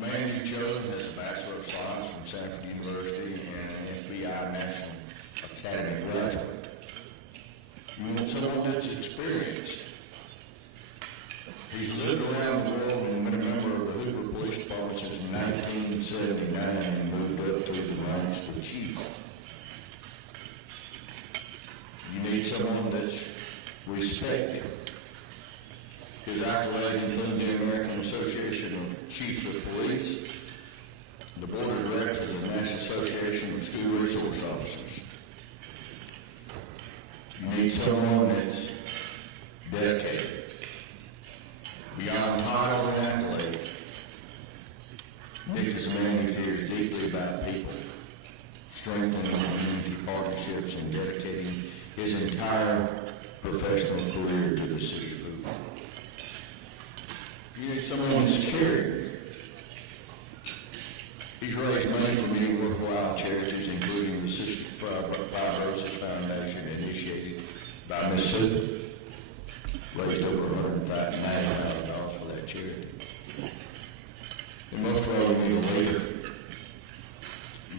The man you chosen has a Bachelor of Science from Sanford University and an FBI National Academy graduate. You want someone that's experienced. He's lived around the world and been a member of the Hoover Police Department since 1979 and moved up through the ranks to chief. You need someone that's respected. His accolades include the American Association of Chiefs of Police, the Board of Directors of the National Association of School Resource Officers. You need someone that's dedicated. Beyond titles and accolades, Nick is a man who cares deeply about people, strengthening community partnerships and dedicating his entire professional career to the city of Hoover. You need someone who's caring. He's raised money for many worthwhile charities, including the Cystic Fibrosis Foundation, initiated by Miss Susan. Raised over $190,000 for that charity. And most of all, you need a leader.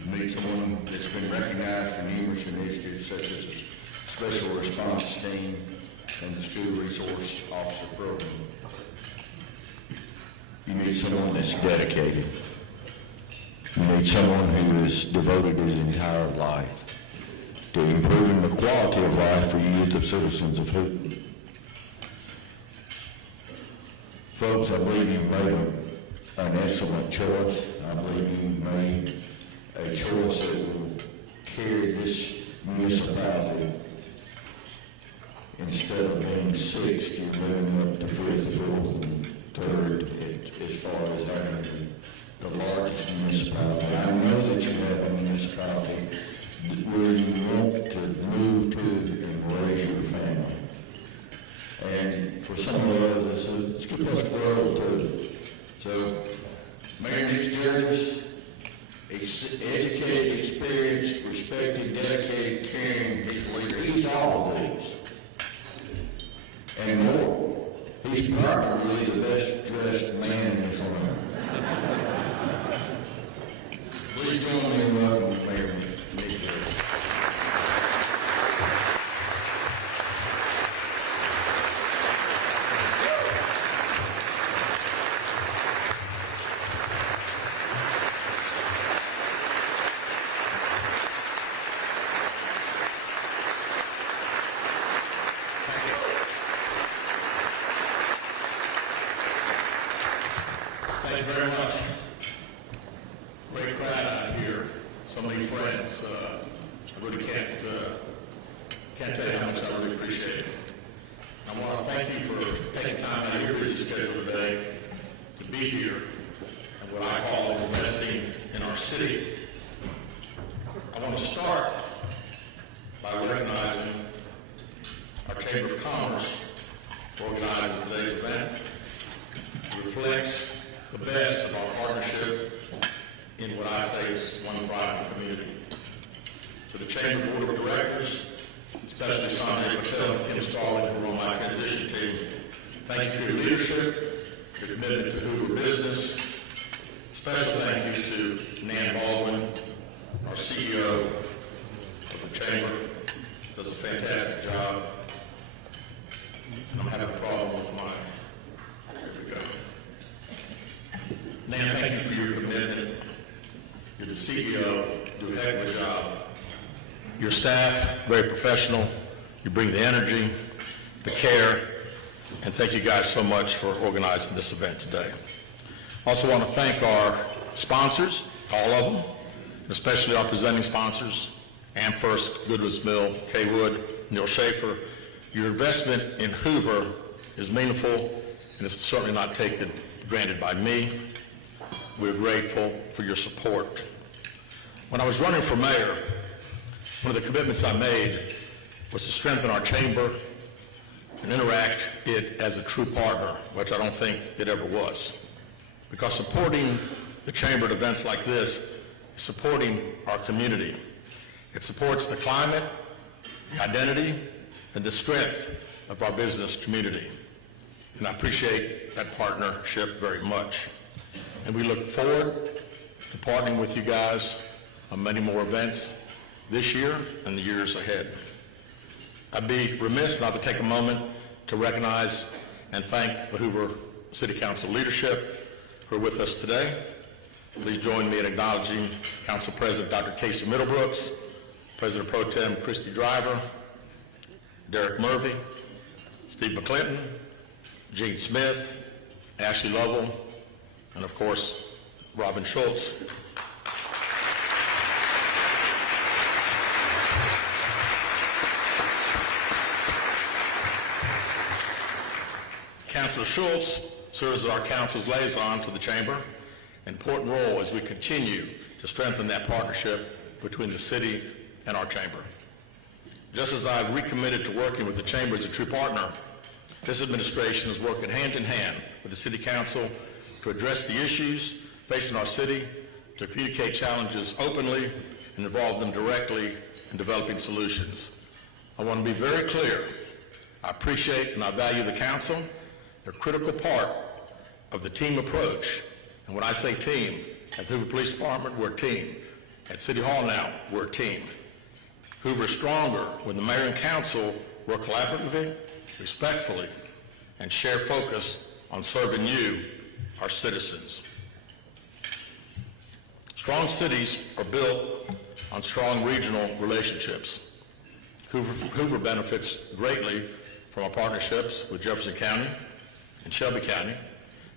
You need someone that's been recognized for numerous initiatives such as the Special Response Team and the School Resource Officer Program. You need someone that's dedicated. You need someone who has devoted his entire life to improving the quality of life for you, the citizens of Hoover. Folks, I believe you made an excellent choice. I believe you made a choice that will carry this municipality. Instead of being sixth, you're moving up to fifth, fourth, and third as far as having the largest municipality. I know that you have a municipality where you want to move to and raise your family. And for some of us, it's a good place to grow too. So, Mayor Nick Derzis, educated, experienced, respected, dedicated, caring, he's a leader. He's all of these. And more. He's probably the best dressed man in this room. Please join me in welcoming Mayor Nick Derzis. Thank you very much. Great crowd out here. So many friends. I really can't tell you how much I really appreciate it. I want to thank you for taking time out of your busy schedule today to be here and what I call investing in our city. I want to start by recognizing our Chamber of Commerce for organizing today's event. It reflects the best of our partnership in what I say is one thriving community. To the Chamber Board of Directors, especially Sanjay Patel and Kim Stalling, who are on my transition team, thank you for your leadership, your commitment to Hoover business. Special thank you to Nan Baldwin, our CEO of the Chamber, does a fantastic job. I'm having a problem with mine. Here we go. Nan, thank you for your commitment. You're the CEO, do a heck of a job. Your staff, very professional. You bring the energy, the care, and thank you guys so much for organizing this event today. Also want to thank our sponsors, all of them, especially our presenting sponsors, AmFirst, Goodwoods Mill, Kay Wood, Neil Schaefer. Your investment in Hoover is meaningful, and it's certainly not taken granted by me. We're grateful for your support. When I was running for mayor, one of the commitments I made was to strengthen our chamber and interact it as a true partner, which I don't think it ever was. Because supporting the chamber at events like this is supporting our community. It supports the climate, the identity, and the strength of our business community. And I appreciate that partnership very much. and we look forward to partnering with you guys on many more events this year and the years ahead. I'd be remiss not to take a moment to recognize and thank the Hoover City Council leadership who are with us today. Please join me in acknowledging Council President Dr. Casey Middlebrooks, President Pro Tem Christy Driver, Derek Murphy, Steve McClinton, Gene Smith, Ashley Lovell, and of course, Robin Schultz. Councilor Schultz serves as our council's liaison to the chamber, an important role as we continue to strengthen that partnership between the city and our chamber. Just as I've recommitted to working with the chamber as a true partner, this administration is working hand in hand with the City Council to address the issues facing our city, to communicate challenges openly and involve them directly in developing solutions. I want to be very clear. I appreciate and I value the council. They're a critical part of the team approach. And when I say team, at the Hoover Police Department, we're a team. At City Hall now, we're a team. Hoover is stronger when the mayor and council work collaboratively, respectfully, and share focus on serving you, our citizens. Strong cities are built on strong regional relationships. Hoover benefits greatly from our partnerships with Jefferson County and Shelby County,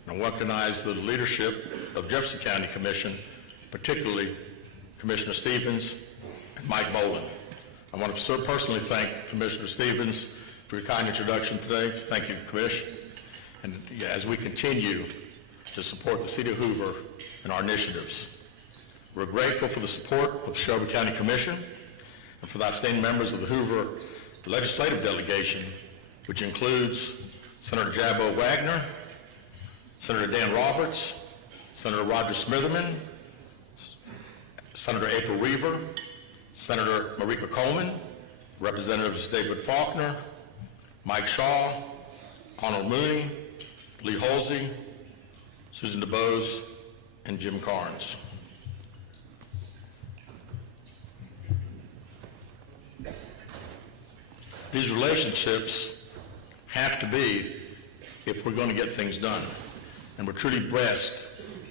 and I recognize the leadership of Jefferson County Commission, particularly Commissioner Stevens and Mike Boland. I want to personally thank Commissioner Stevens for your kind introduction today. Thank you, Commish. And as we continue to support the City of Hoover and our initiatives, we're grateful for the support of Shelby County Commission and for the outstanding members of the Hoover legislative delegation, which includes Senator Jabbo Wagner, Senator Dan Roberts, Senator Roger Smitherman, Senator April Reaver, Senator Marika Coleman, Representatives David Faulkner, Mike Shaw, Arnold Mooney, Lee Halsey, Susan DeBose, and Jim Carnes. These relationships have to be if we're going to get things done. And we're truly blessed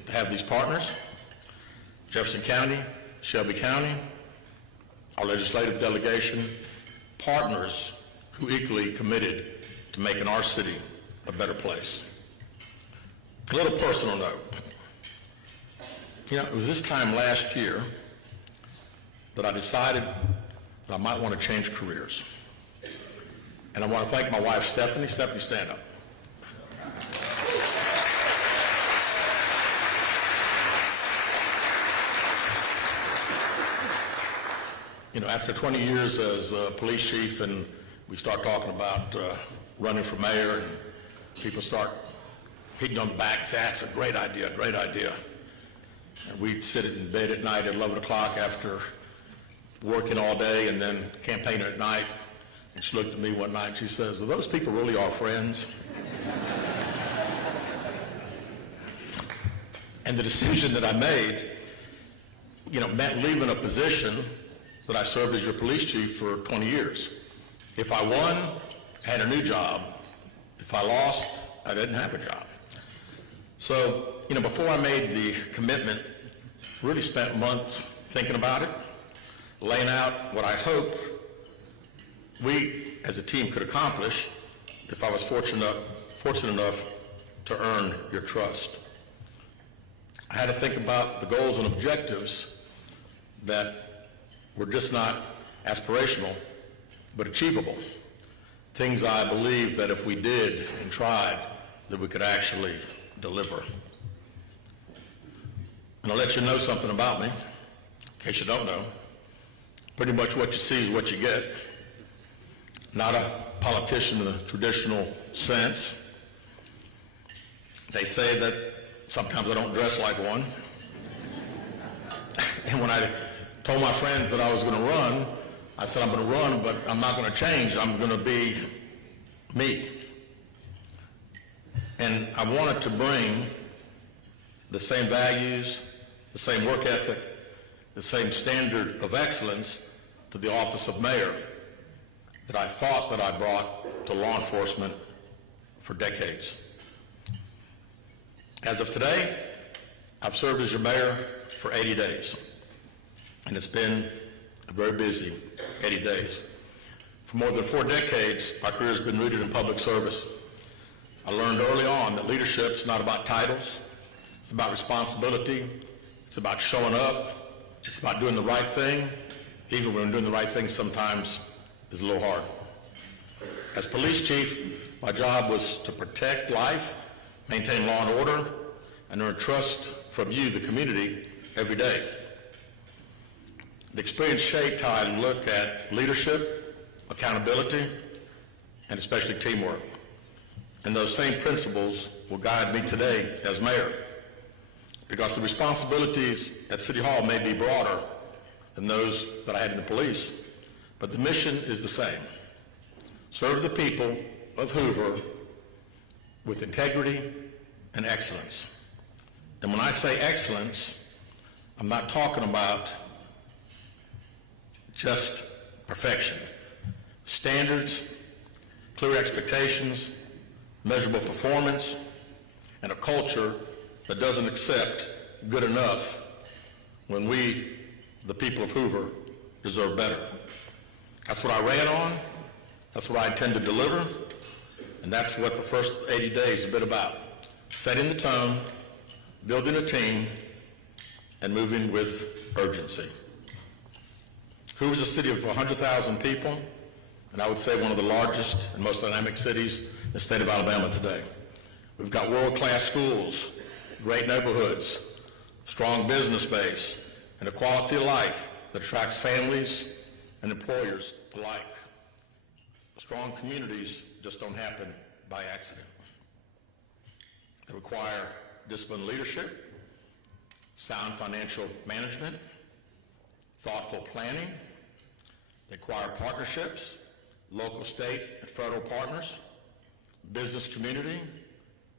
to have these partners, Jefferson County, Shelby County, our legislative delegation, partners who equally committed to making our city a better place. A little personal note. You know, it was this time last year that I decided that I might want to change careers. And I want to thank my wife, Stephanie. Stephanie, stand up. You know, after 20 years as police chief, and we start talking about running for mayor, and people start hitting on the back, say, that's a great idea, great idea. And we'd sit in bed at night at 11 o'clock after working all day and then campaigning at night. And she looked at me one night and she says, are those people really our friends? And the decision that I made, you know, meant leaving a position that I served as your police chief for 20 years. If I won, I had a new job. If I lost, I didn't have a job. So, you know, before I made the commitment, really spent months thinking about it, laying out what I hope we as a team could accomplish if I was fortunate enough to earn your trust. I had to think about the goals and objectives that were just not aspirational, but achievable. Things I believe that if we did and tried, that we could actually deliver. And I'll let you know something about me, in case you don't know. Pretty much what you see is what you get. Not a politician in the traditional sense. They say that sometimes I don't dress like one. And when I told my friends that I was going to run, I said, I'm going to run, but I'm not going to change. I'm going to be me. And I wanted to bring the same values, the same work ethic, the same standard of excellence to the office of mayor that I thought that I brought to law enforcement for decades. As of today, I've served as your mayor for 80 days, and it's been a very busy 80 days. For more than 4 decades, my career has been rooted in public service. I learned early on that leadership is not about titles, it's about responsibility, it's about showing up, it's about doing the right thing, even when doing the right thing sometimes is a little hard. As police chief, my job was to protect life, maintain law and order, and earn trust from you, the community, every day. The experience shaped how I look at leadership, accountability, and especially teamwork. And those same principles will guide me today as mayor, because the responsibilities at City Hall may be broader than those that I had in the police, but the mission is the same. Serve the people of Hoover with integrity and excellence. And when I say excellence, I'm not talking about just perfection. Standards, clear expectations, measurable performance, and a culture that doesn't accept good enough when we, the people of Hoover, deserve better. That's what I ran on, that's what I intend to deliver, and that's what the first 80 days have been about. Setting the tone, building a team, and moving with urgency. Hoover's a city of 100,000 people, and I would say one of the largest and most dynamic cities in the state of Alabama today. We've got world-class schools, great neighborhoods, strong business base, and a quality of life that attracts families and employers alike. Strong communities just don't happen by accident. They require disciplined leadership, sound financial management, thoughtful planning. They require partnerships, local, state, and federal partners, business community,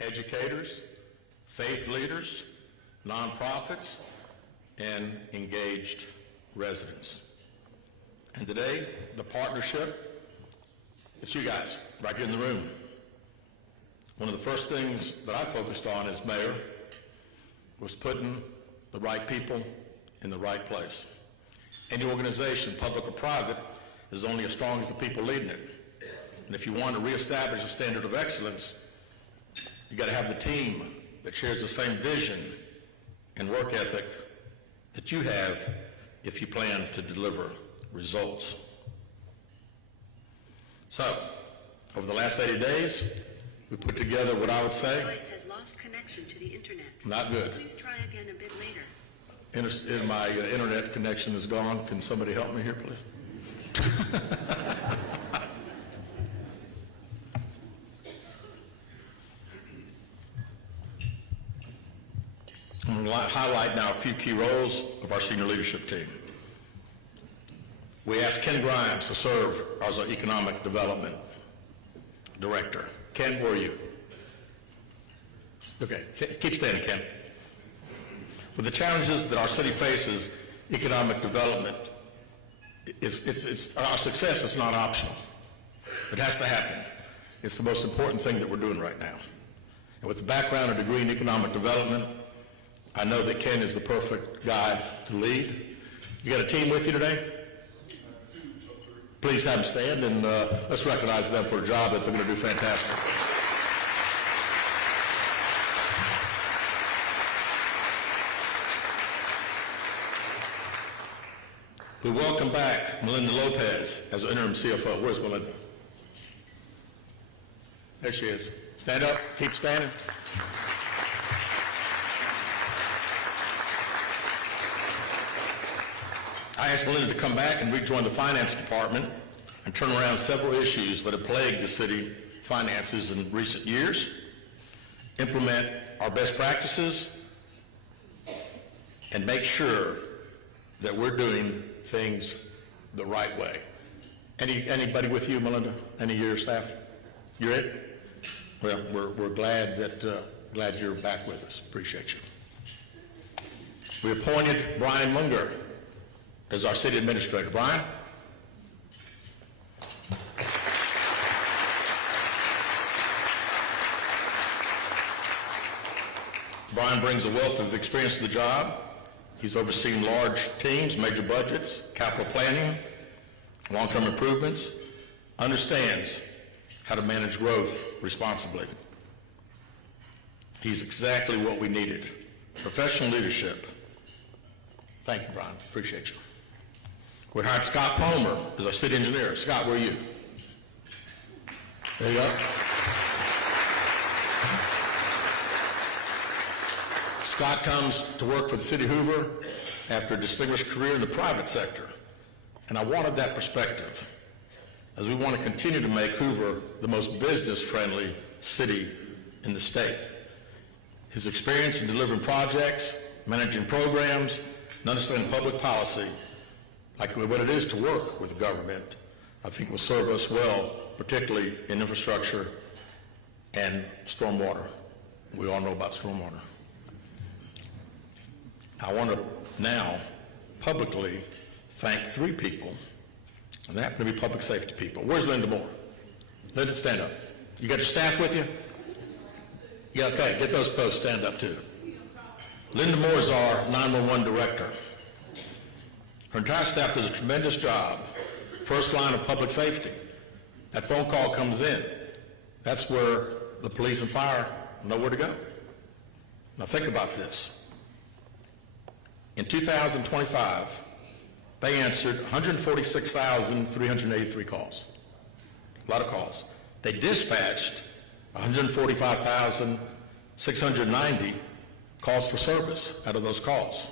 educators, faith leaders, nonprofits, and engaged residents. And today, the partnership, it's you guys right here in the room. One of the first things that I focused on as mayor was putting the right people in the right place. Any organization, public or private, is only as strong as the people leading it. And if you want to reestablish a standard of excellence, you got to have the team that shares the same vision and work ethic that you have if you plan to deliver results. So, over the last 80 days, we put together what I would say. Device has lost connection to the internet. Not good. Please try again a bit later. My internet connection is gone. Can somebody help me here, please? I'm going to highlight now a few key roles of our senior leadership team. We asked Ken Grimes to serve as our Economic Development Director. Ken, where are you? Okay, keep standing, Ken. With the challenges that our city faces, economic development, our success is not optional. It has to happen. It's the most important thing that we're doing right now. And with a background and degree in economic development, I know that Ken is the perfect guy to lead. You got a team with you today? Please have them stand and let's recognize them for a job that they're going to do fantastic. We welcome back Melinda Lopez as interim CFO. Where's Melinda? There she is. Stand up. Keep standing. I asked Melinda to come back and rejoin the finance department and turn around several issues that have plagued the city finances in recent years, implement our best practices, and make sure that we're doing things the right way. Anybody with you, Melinda? Any of your staff? You're it? Well, we're glad that glad you're back with us. Appreciate you. We appointed Brian Munger as our city administrator. Brian? Brian brings a wealth of experience to the job. He's overseen large teams, major budgets, capital planning, long-term improvements, understands how to manage growth responsibly. He's exactly what we needed. Professional leadership. Thank you, Brian. Appreciate you. We hired Scott Palmer as our city engineer. Scott, where are you? There you go. Scott comes to work for the city of Hoover after a distinguished career in the private sector. And I wanted that perspective, as we want to continue to make Hoover the most business-friendly city in the state. His experience in delivering projects, managing programs, and understanding public policy, like what it is to work with the government, I think will serve us well, particularly in infrastructure and stormwater. We all know about stormwater. I want to now publicly thank three people, and they happen to be public safety people. Where's Linda Moore? Linda, stand up. You got your staff with you? Yeah, okay, get those folks stand up too. Linda Moore is our 911 director. Her entire staff does a tremendous job. First line of public safety. That phone call comes in. That's where the police and fire know where to go. Now think about this. In 2025, they answered 146,383 calls. A lot of calls. They dispatched 145,690 calls for service out of those calls.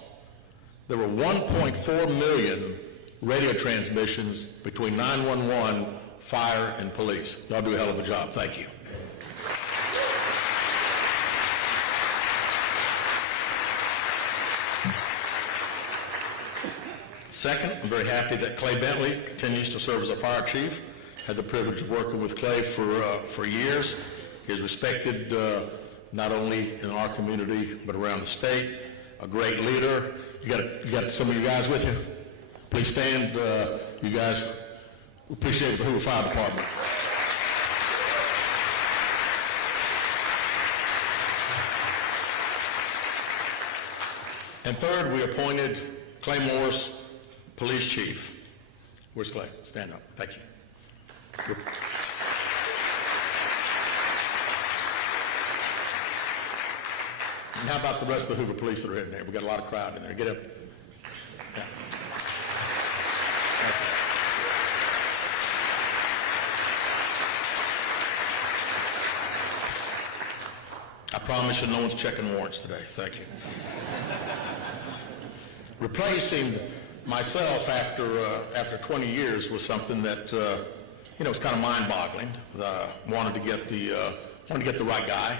There were 1.4 million radio transmissions between 911, fire, and police. Y'all do a hell of a job. Thank you. Second, I'm very happy that Clay Bentley continues to serve as a fire chief. Had the privilege of working with Clay for years. He is respected not only in our community but around the state. A great leader. You got some of you guys with you? Please stand. You guys appreciate the Hoover Fire Department. And third, we appointed Clay Morris, police chief. Where's Clay? Stand up. Thank you. And how about the rest of the Hoover police that are in there? We've got a lot of crowd in there. Get up. Yeah. I promise you no one's checking warrants today. Thank you. Replacing myself after 20 years was something that was kind of mind-boggling. Wanted to get the right guy.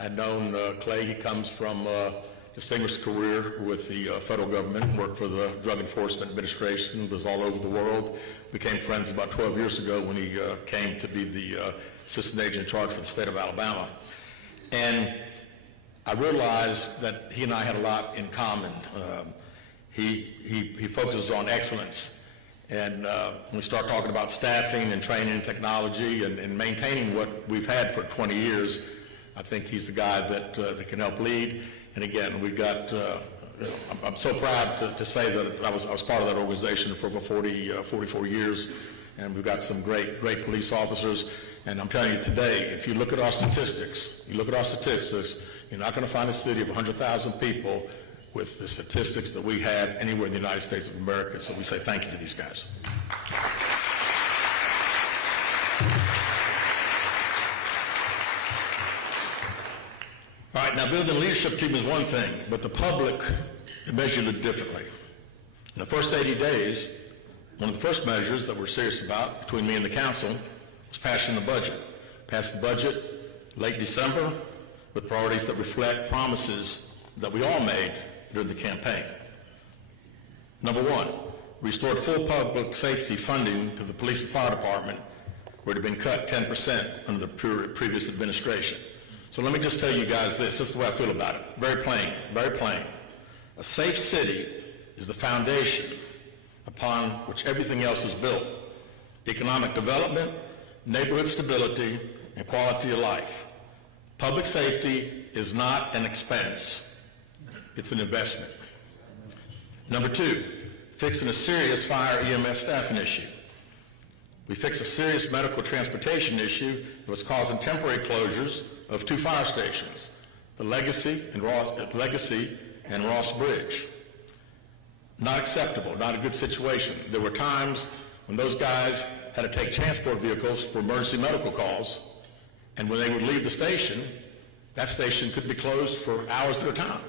I'd known Clay. He comes from a distinguished career with the federal government. Worked for the Drug Enforcement Administration. Was all over the world. Became friends about 12 years ago when he came to be the assistant agent in charge for the state of Alabama. And I realized that he and I had a lot in common. He focuses on excellence. And when we start talking about staffing and training and technology and maintaining what we've had for 20 years, I think he's the guy that can help lead. And again, we've got, I'm so proud to say that I was part of that organization for over 44 years. And we've got some great police officers. And I'm telling you today, if you look at our statistics, you're not going to find a city of 100,000 people with the statistics that we have anywhere in the United States of America. So we say thank you to these guys. All right, now building a leadership team is one thing, but the public is measured differently. In the first 80 days, one of the first measures that we're serious about between me and the council was passing the budget. Passed the budget late December with priorities that reflect promises that we all made during the campaign. Number one, restored full public safety funding to the police and fire department, where it had been cut 10% under the previous administration. So let me just tell you guys this is the way I feel about it. Very plain, very plain. A safe city is the foundation upon which everything else is built. Economic development, neighborhood stability, and quality of life. Public safety is not an expense, it's an investment. Number two, fixing a serious fire EMS staffing issue. We fixed a serious medical transportation issue that was causing temporary closures of 2 fire stations, the Legacy and Ross Bridge. Not acceptable, not a good situation. There were times when those guys had to take transport vehicles for emergency medical calls, and when they would leave the station, that station could be closed for hours at a time.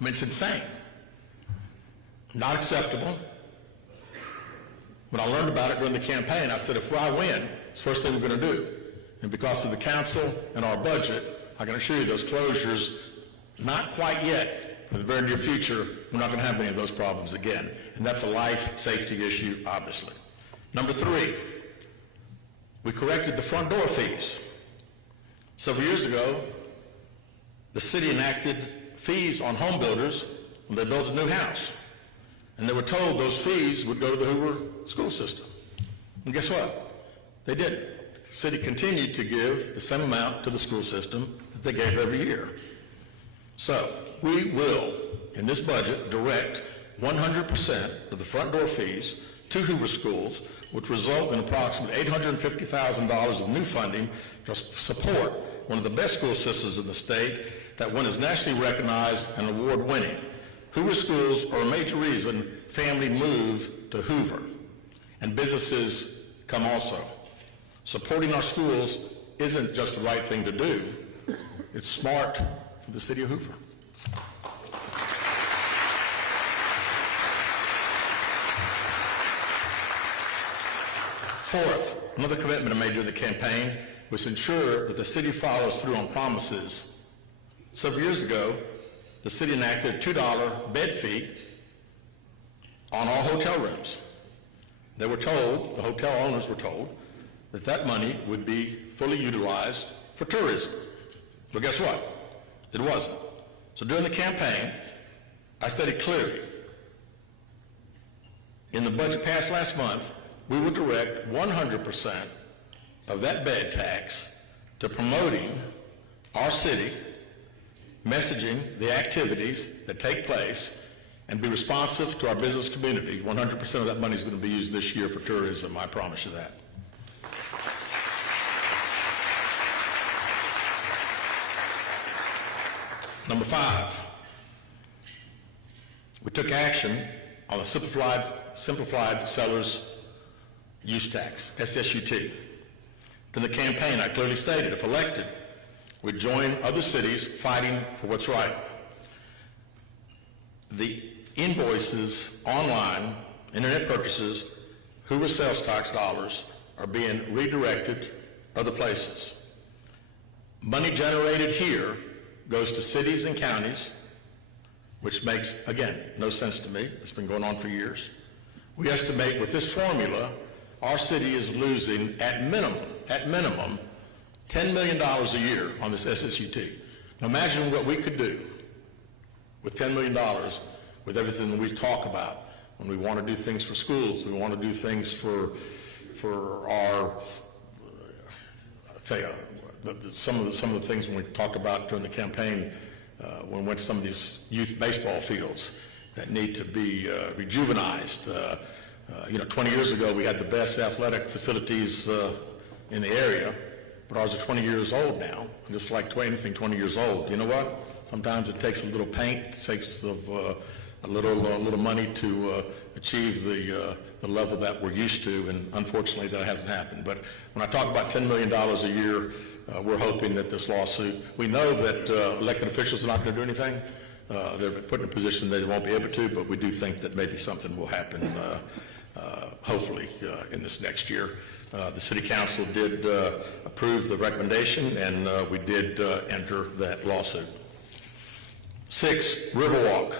I mean, it's insane. Not acceptable. When I learned about it during the campaign, I said, if I win, it's the first thing we're going to do. And because of the council and our budget, I can assure you those closures, not quite yet, in the very near future, we're not going to have any of those problems again. And that's a life safety issue, obviously. Number 3, we corrected the front door fees. Several years ago, the city enacted fees on home builders when they built a new house. And they were told those fees would go to the Hoover school system. And guess what? They didn't. The city continued to give the same amount to the school system that they gave every year. So we will, in this budget, direct 100% of the front door fees to Hoover schools, which result in approximately $850,000 of new funding to support one of the best school systems in the state that one is nationally recognized and award-winning. Hoover schools are a major reason families move to Hoover, and businesses come also. Supporting our schools isn't just the right thing to do, it's smart for the city of Hoover. Fourth, another commitment I made during the campaign was to ensure that the city follows through on promises. Several years ago, the city enacted a $2 bed fee on all hotel rooms. They were told, the hotel owners were told, that that money would be fully utilized for tourism. But guess what? It wasn't. So during the campaign, I stated clearly, in the budget passed last month, we would direct 100% of that bed tax to promoting our city, messaging the activities that take place, and be responsive to our business community. 100% of that money is going to be used this year for tourism, I promise you that. Number 5, we took action on the simplified seller's use tax, SSUT. During the campaign, I clearly stated, if elected, we'd join other cities fighting for what's right. The invoices online, internet purchases, Hoover sales tax dollars are being redirected other places. Money generated here goes to cities and counties, which makes, again, no sense to me. It's been going on for years. We estimate with this formula, our city is losing at minimum, $10 million a year on this SSUT. Now imagine what we could do with $10 million with everything that we talk about when we want to do things for schools, we want to do things for our, some of the things when we talked about during the campaign, when we went to some of these youth baseball fields that need to be rejuvenized. 20 years ago we had the best athletic facilities in the area, but ours are 20 years old now. Just like anything 20 years old, you know what? Sometimes it takes a little paint, it takes a little money to achieve the level that we're used to, and unfortunately that hasn't happened. But when I talk about $10 million a year, we're hoping that this lawsuit, we know that elected officials are not going to do anything. They're put in a position they won't be able to, but we do think that maybe something will happen, hopefully, in this next year. The City Council did approve the recommendation, and we did enter that lawsuit. 6, Riverwalk.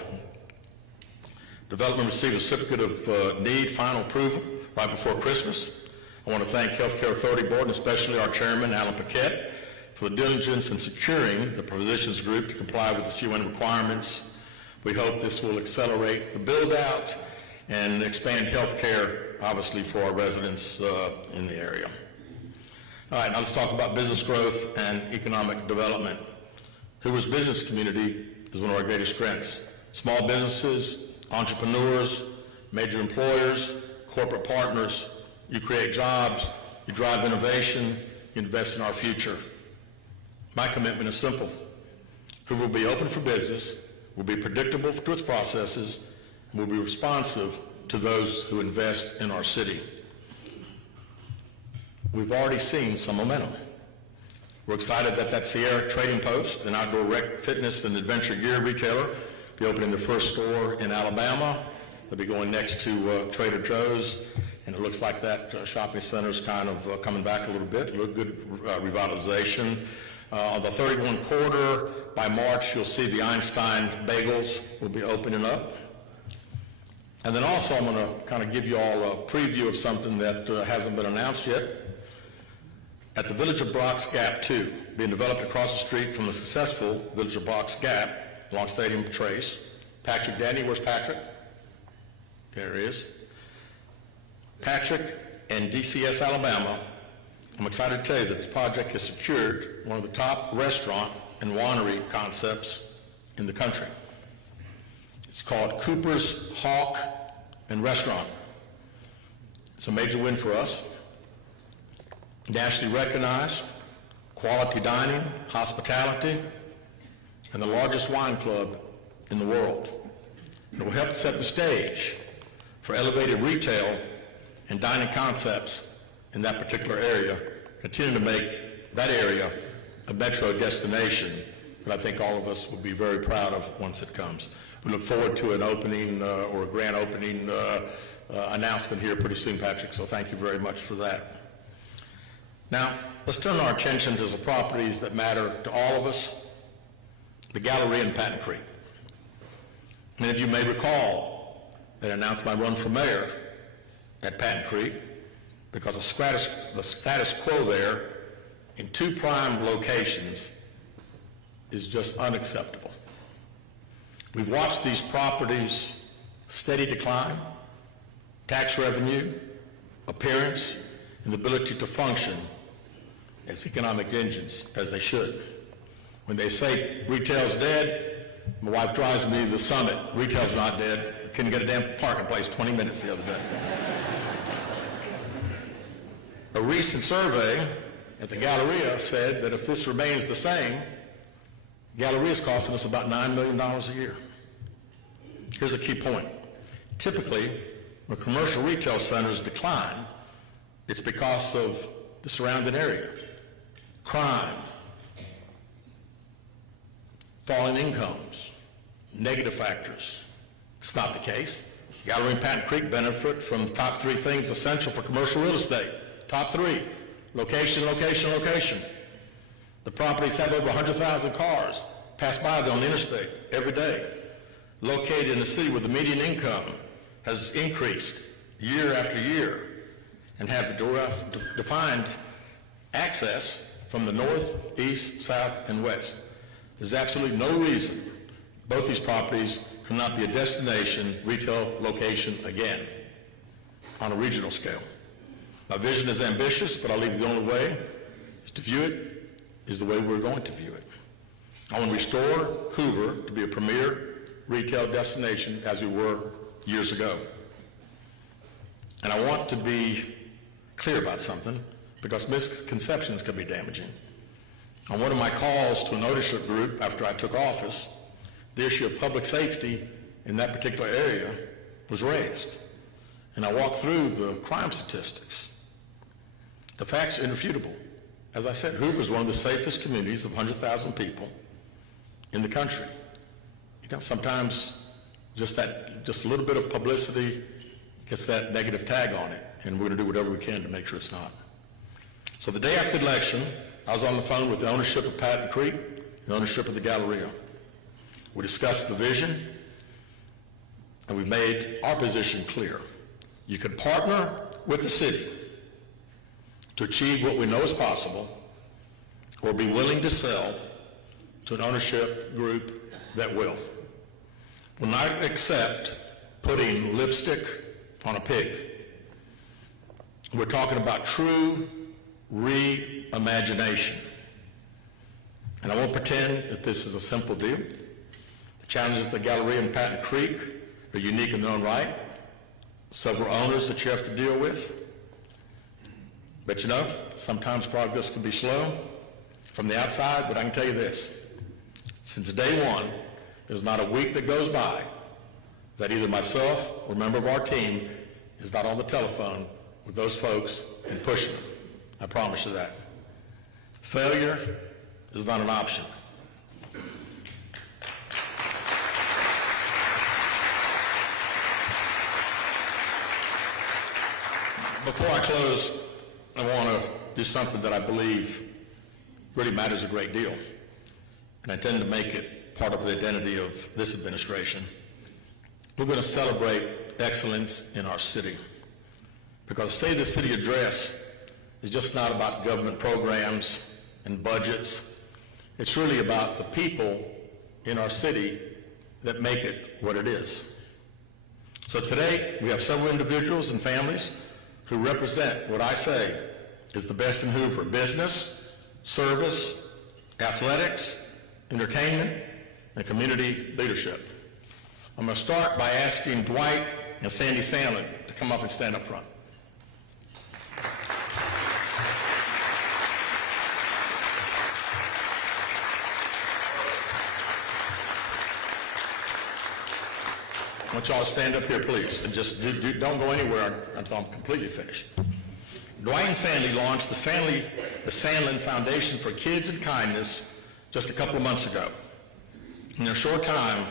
Development received a certificate of need final approval right before Christmas. I want to thank Healthcare Authority Board, and especially our chairman, Alan Paquette, for the diligence in securing the provisions group to comply with the CON requirements. We hope this will accelerate the build-out and expand health care, obviously, for our residents in the area. All right, now let's talk about business growth and economic development. Hoover's business community is one of our greatest strengths. Small businesses, entrepreneurs, major employers, corporate partners, you create jobs, you drive innovation, you invest in our future. My commitment is simple. Hoover will be open for business, will be predictable to its processes, and will be responsive to those who invest in our city. We've already seen some momentum. We're excited that Sierra Trading Post, an outdoor rec, fitness, and adventure gear retailer, be opening their first store in Alabama. They'll be going next to Trader Joe's, and it looks like that shopping center is kind of coming back a little bit. A good revitalization. On the 31 quarter, by March, you'll see the Einstein Bagels will be opening up. And then also I'm going to kind of give you all a preview of something that hasn't been announced yet. At the Village of Brock's Gap 2, being developed across the street from the successful Village of Brock's Gap along Stadium Trace. Patrick Danny, where's Patrick? There he is. Patrick and DCS Alabama, I'm excited to tell you that this project has secured one of the top restaurant and winery concepts in the country. It's called Cooper's Hawk and Restaurant. It's a major win for us. Nationally recognized, quality dining, hospitality, and the largest wine club in the world. It will help set the stage for elevated retail and dining concepts in that particular area, continue to make that area a metro destination that I think all of us will be very proud of once it comes. We look forward to an opening or a grand opening announcement here pretty soon, Patrick, so thank you very much for that. Now, let's turn our attention to the properties that matter to all of us, the Galleria in Patton Creek. Many of you may recall that I announced my run for mayor at Patton Creek because the status quo there in two prime locations is just unacceptable. We've watched these properties steady decline, tax revenue, appearance, and the ability to function as economic engines, as they should. When they say retail's dead, my wife drives me to the Summit. Retail's not dead. I couldn't get a damn parking place 20 minutes the other day. A recent survey at the Galleria said that if this remains the same, Galleria is costing us about $9 million a year. Here's a key point. Typically, when commercial retail centers decline, it's because of the surrounding area. Crime, falling incomes, negative factors. It's not the case. Galleria and Patton Creek benefit from the top three things essential for commercial real estate. Top three: location, location, location. The properties have over 100,000 cars pass by them on the interstate every day. Located in a city where the median income has increased year after year and have defined access from the north, east, south, and west. There's absolutely no reason both these properties cannot be a destination retail location again on a regional scale. My vision is ambitious, but I believe the only way is to view it is the way we're going to view it. I want to restore Hoover to be a premier retail destination as we were years ago. And I want to be clear about something because misconceptions can be damaging. On one of my calls to an ownership group after I took office, the issue of public safety in that particular area was raised. And I walked through the crime statistics. The facts are irrefutable. As I said, Hoover is one of the safest communities of 100,000 people in the country. You know, sometimes just a little bit of publicity gets that negative tag on it, and we're going to do whatever we can to make sure it's not. So the day after the election, I was on the phone with the ownership of Patton Creek, the ownership of the Galleria. We discussed the vision, and we made our position clear. You can partner with the city to achieve what we know is possible, or be willing to sell to an ownership group that will. will not accept putting lipstick on a pig. We're talking about true reimagination. And I won't pretend that this is a simple deal. The challenges at the Galleria in Patton Creek are unique in their own right. Several owners that you have to deal with. But you know, sometimes progress can be slow from the outside, but I can tell you this. Since day one, there's not a week that goes by that either myself or a member of our team is not on the telephone with those folks and pushing them. I promise you that. Failure is not an option. Before I close, I want to do something that I believe really matters a great deal, and I intend to make it part of the identity of this administration. We're going to celebrate excellence in our city, because Save the City address is just not about government programs and budgets. It's really about the people in our city that make it what it is. So today, we have several individuals and families who represent what I say is the best in Hoover: business, service, athletics, entertainment, and community leadership. I'm going to start by asking Dwight and Sandy Sandlin to come up and stand up front. I want y'all to stand up here, please, and just don't go anywhere until I'm completely finished. Dwight and Sandy launched the Sandlin Foundation for Kids and Kindness just a couple of months ago. In a short time,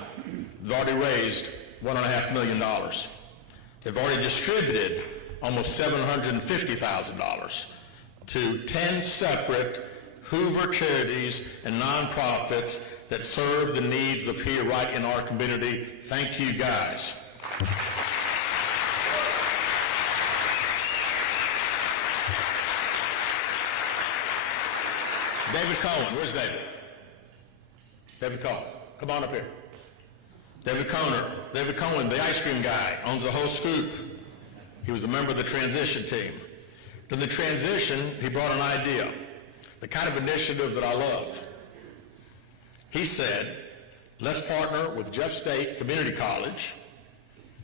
they've already raised $1.5 million. They've already distributed almost $750,000 to 10 separate Hoover charities and nonprofits that serve the needs of here right in our community. Thank you, guys. David Cohen, where's David? David Cohen, come on up here. David Cohen, the ice cream guy, owns the whole scoop. He was a member of the transition team. In the transition, he brought an idea, the kind of initiative that I love. He said, let's partner with Jeff State Community College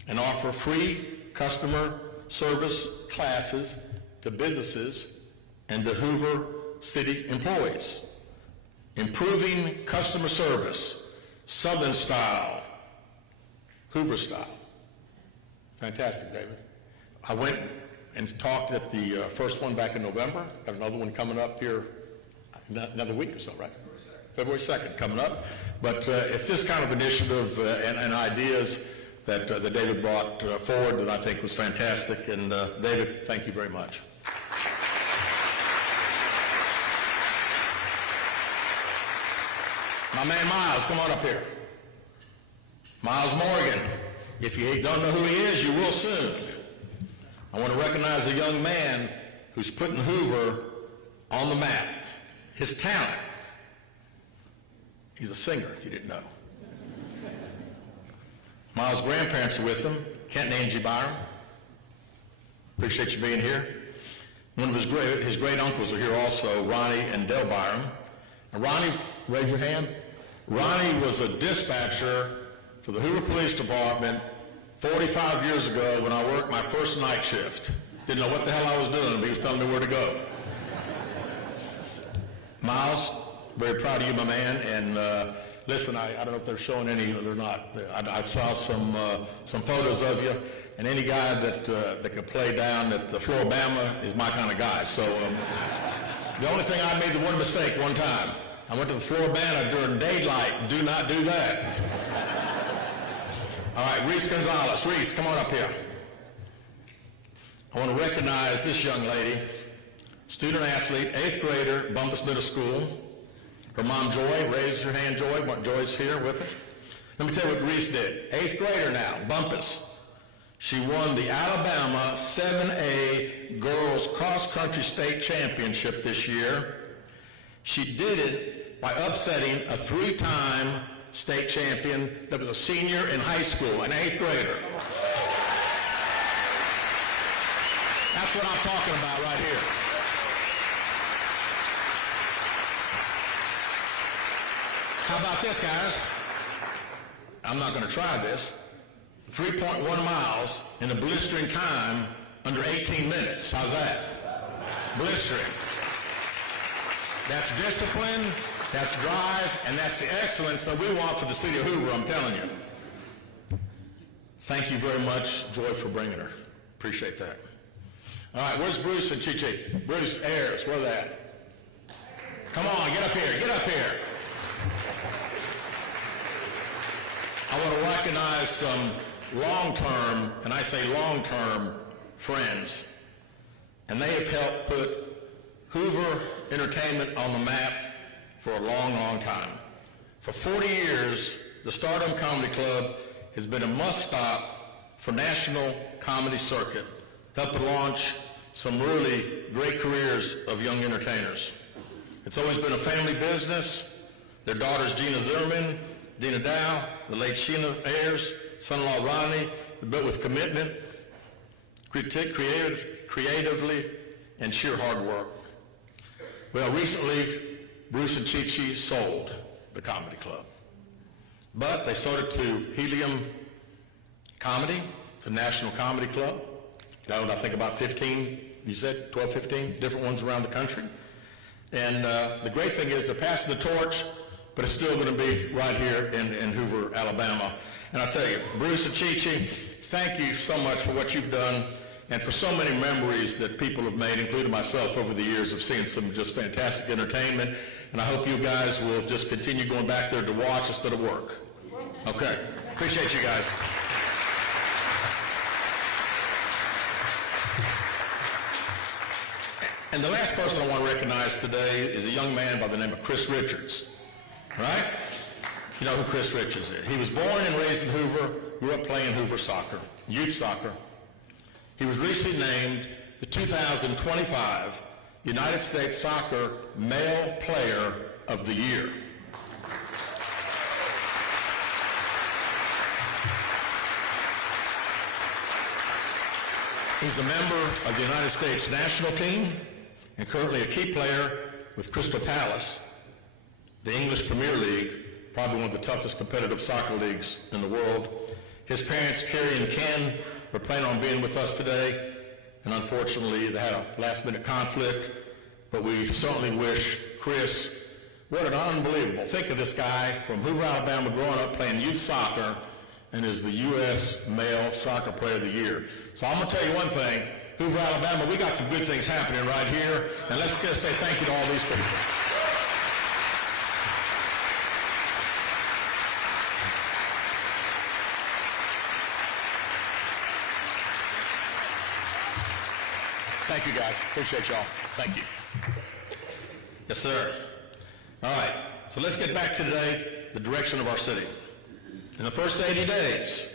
and offer free customer service classes to businesses and to Hoover City employees. Improving customer service, Southern style, Hoover style. Fantastic, David. I went and talked at the first one back in November. Got another one coming up here another week or so, right? February 2nd coming up. But it's this kind of initiative and ideas that David brought forward that I think was fantastic. And David, thank you very much. My man Miles, come on up here. Miles Morgan. If you don't know who he is, you will soon. I want to recognize a young man who's putting Hoover on the map. His talent. He's a singer, if you didn't know. Miles' grandparents are with him, Kent and Angie Byram. Appreciate you being here. One of his great uncles are here also, Ronnie and Del Byram. And Ronnie, raise your hand. Ronnie was a dispatcher for the Hoover Police Department 45 years ago when I worked my first night shift. Didn't know what the hell I was doing, but he was telling me where to go. Miles, very proud of you, my man. And listen, I don't know if they're showing any or not. I saw some photos of you, and any guy that could play down at the Floribama is my kind of guy. So the only thing I made the one mistake one time. I went to the Floribama during daylight. Do not do that. All right, Reese Gonzalez. Reese, come on up here. I want to recognize this young lady, student athlete, 8th grader, Bumpus Middle School. Her mom, Joy, raise your hand, Joy. Joy's here with her. Let me tell you what Reese did. 8th grader now, Bumpus. She won the Alabama 7A Girls Cross Country State Championship this year. She did it by upsetting a 3-time state champion that was a senior in high school, an 8th grader. That's what I'm talking about right here. How about this, guys? I'm not going to try this. 3.1 miles in a blistering time under 18 minutes. How's that? Blistering. That's discipline, that's drive, and that's the excellence that we want for the city of Hoover, I'm telling you. Thank you very much, Joy, for bringing her. Appreciate that. All right, where's Bruce and Chi-Chi? Bruce, Ayers, where they at? Come on, get up here, get up here. I want to recognize some long-term, and I say long-term, friends. And they have helped put Hoover Entertainment on the map for a long, long time. For 40 years, the Stardom Comedy Club has been a must-stop for national comedy circuit, helping launch some really great careers of young entertainers. It's always been a family business. Their daughters, Gina Zimmerman, Dina Dow, the late Sheena Ayers, son-in-law Rodney, they built with commitment, creatively, and sheer hard work. Well, recently, Bruce and Chi-Chi sold the comedy club. But they sold it to Helium Comedy. It's a national comedy club. That would, I think, about 15, you said, 12, 15 different ones around the country. And the great thing is they're passing the torch, but it's still going to be right here in Hoover, Alabama. And I'll tell you, Bruce and Chi-Chi, thank you so much for what you've done and for so many memories that people have made, including myself over the years, of seeing some just fantastic entertainment. And I hope you guys will just continue going back there to watch instead of work. Okay. Appreciate you guys. And the last person I want to recognize today is a young man by the name of Chris Richards. All right? You know who Chris Richards is. He was born and raised in Hoover, grew up playing Hoover soccer, youth soccer. He was recently named the 2025 United States Soccer Male Player of the Year. He's a member of the United States national team and currently a key player with Crystal Palace, the English Premier League, probably one of the toughest competitive soccer leagues in the world. His parents, Carrie and Ken, were planning on being with us today, and unfortunately they had a last-minute conflict, but we certainly wish Chris, what an unbelievable, think of this guy from Hoover, Alabama, growing up playing youth soccer, and is the U.S. Male Soccer Player of the Year. So I'm going to tell you one thing, Hoover, Alabama, we got some good things happening right here, and let's just say thank you to all these people. Thank you, guys. Appreciate y'all. Thank you. Yes, sir. All right. So let's get back to today, the direction of our city. In the first 80 days,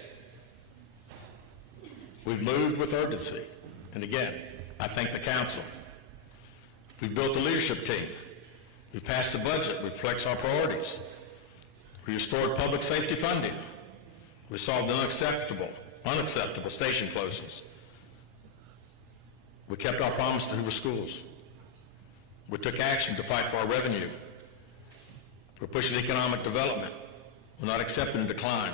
we've moved with urgency. And again, I thank the council. We've built a leadership team. We've passed a budget that reflects our priorities. We restored public safety funding. We solved unacceptable station closings. We kept our promise to Hoover schools. We took action to fight for our revenue. We're pushing economic development. We're not accepting a decline.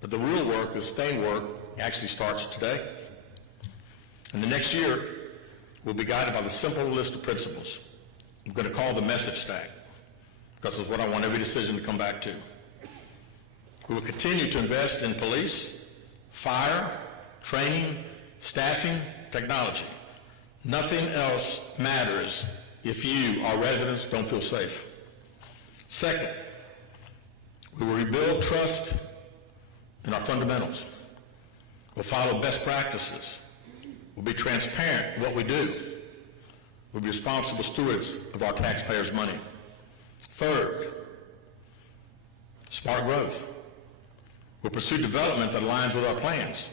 But the real work, the sustained work, actually starts today. And the next year, we'll be guided by the simple list of principles. I'm going to call the message stack, because it's what I want every decision to come back to. We will continue to invest in police, fire, training, staffing, technology. Nothing else matters if you, our residents, don't feel safe. Second, we will rebuild trust in our fundamentals. We'll follow best practices. We'll be transparent in what we do. We'll be responsible stewards of our taxpayers' money. Third, smart growth. We'll pursue development that aligns with our plans.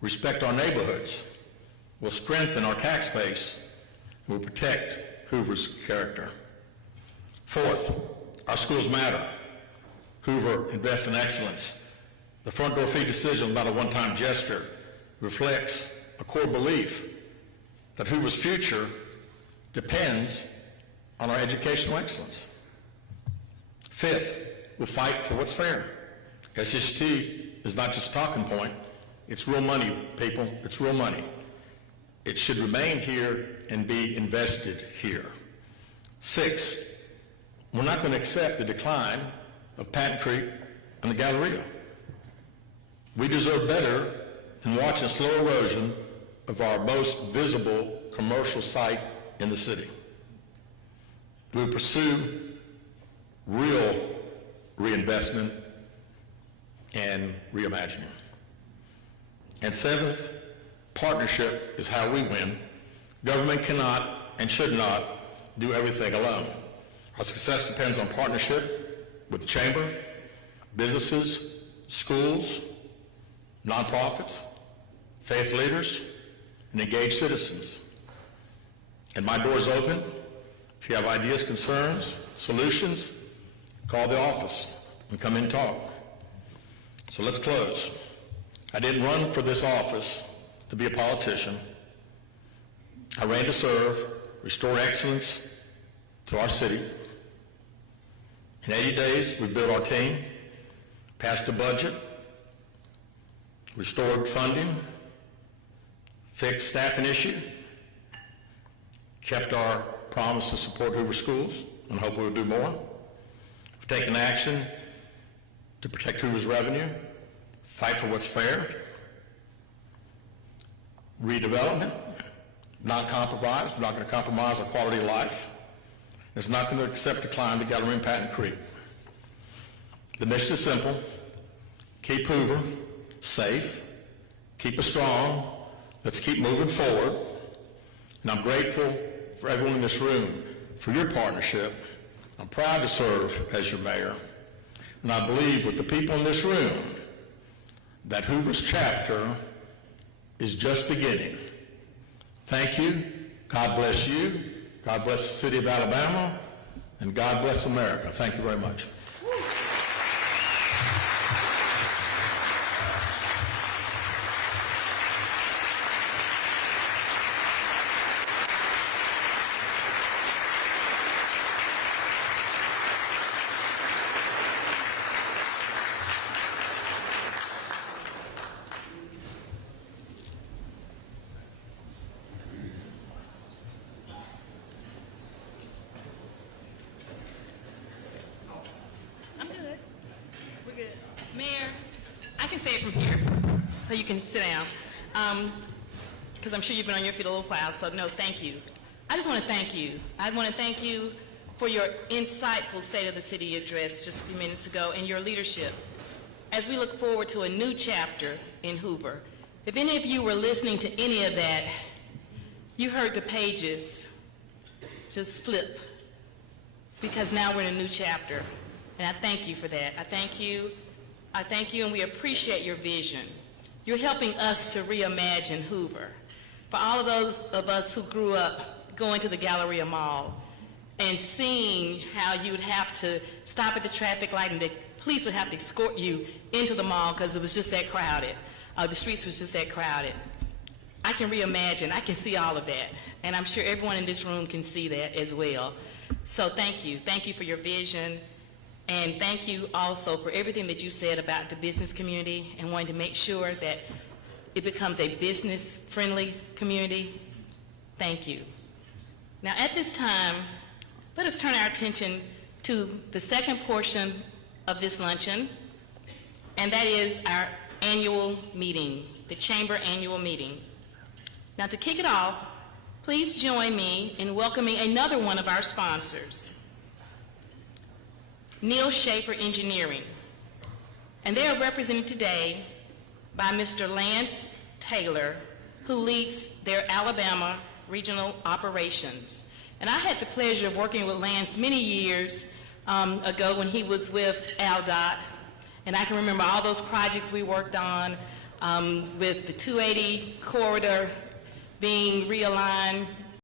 Respect our neighborhoods. We'll strengthen our tax base. We'll protect Hoover's character. Fourth, our schools matter. Hoover invests in excellence. The front door fee decision is not a one-time gesture. It reflects a core belief that Hoover's future depends on our educational excellence. Fifth, we'll fight for what's fair. SST is not just a talking point. It's real money, people. It's real money. It should remain here and be invested here. Six, we're not going to accept the decline of Patton Creek and the Galleria. We deserve better than watching slow erosion of our most visible commercial site in the city. We pursue real reinvestment and reimagining. And seventh, partnership is how we win. Government cannot and should not do everything alone. Our success depends on partnership with the chamber, businesses, schools, nonprofits, faith leaders, and engaged citizens. And my door is open. If you have ideas, concerns, solutions, call the office and come in and talk. So let's close. I didn't run for this office to be a politician. I ran to serve, restore excellence to our city. In 80 days, we built our team, passed a budget, restored funding, fixed staffing issue, kept our promise to support Hoover schools, and hope we'll do more. We've taken action to protect Hoover's revenue, fight for what's fair, redevelopment, not compromise. We're not going to compromise our quality of life. It's not going to accept decline to Galleria and Patton Creek. The mission is simple. Keep Hoover safe. Keep us strong. Let's keep moving forward. And I'm grateful for everyone in this room for your partnership. I'm proud to serve as your mayor. And I believe with the people in this room that Hoover's chapter is just beginning. Thank you. God bless you. God bless the city of Alabama. And God bless America. Thank you very much. I'm good. We're good. Mayor, I can say it from here, so you can sit down, because I'm sure you've been on your feet a little while, so no, thank you. I just want to thank you. I want to thank you for your insightful State of the City address just a few minutes ago and your leadership as we look forward to a new chapter in Hoover. If any of you were listening to any of that, you heard the pages just flip, because now we're in a new chapter. And I thank you for that. I thank you, and we appreciate your vision. You're helping us to reimagine Hoover. For all of those of us who grew up going to the Galleria Mall and seeing how you would have to stop at the traffic light and the police would have to escort you into the mall because it was just that crowded. The streets was just that crowded. I can reimagine. I can see all of that. And I'm sure everyone in this room can see that as well. So thank you. Thank you for your vision. And thank you also for everything that you said about the business community and wanting to make sure that it becomes a business-friendly community. Thank you. Now at this time, let us turn our attention to the second portion of this luncheon, and that is our annual meeting, the Chamber annual meeting. Now to kick it off, please join me in welcoming another one of our sponsors, Neil Schaefer Engineering. And they are represented today by Mr. Lance Taylor, who leads their Alabama regional operations. And I had the pleasure of working with Lance many years ago when he was with ALDOT. And I can remember all those projects we worked on with the 280 corridor being realigned